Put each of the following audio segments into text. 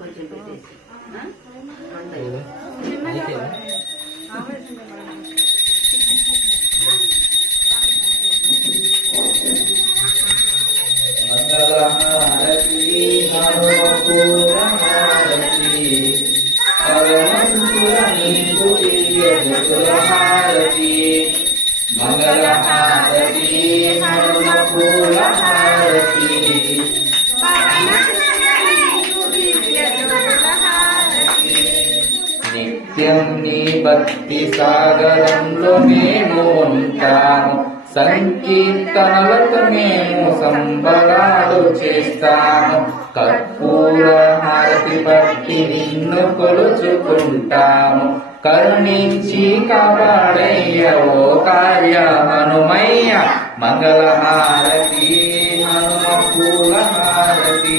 కొంచెం నిత్యం నీ భక్తి సాగరంలో మేము ఉంటాము సంకీర్తనలతో మేము సంబరాలు చేస్తాము కర్పూర హారతి పట్టి నిన్ను కొలుచుకుంటాము. కరుణించి కాపాడయ్య ఓ కార్య హనుమయ్య. మంగళహారతి హనుమ పూల హారతి.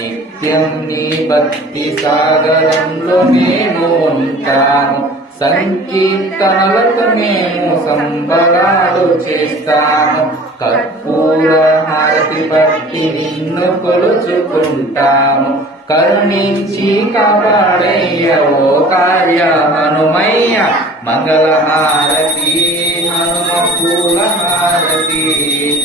నిత్యం నీ భక్తి సాగరంలో మేము ఉంటాము. సంకీర్తనలకు మేము సంబరాలు చేస్తాము. కర్పూర హారతి పట్టి నిన్ను కొలుచుకుంటాము. కరుణించి కాపాడయ్య ఓ కార్య హనుమయ్య. మంగళహారతి హనుమ పూల హారతి.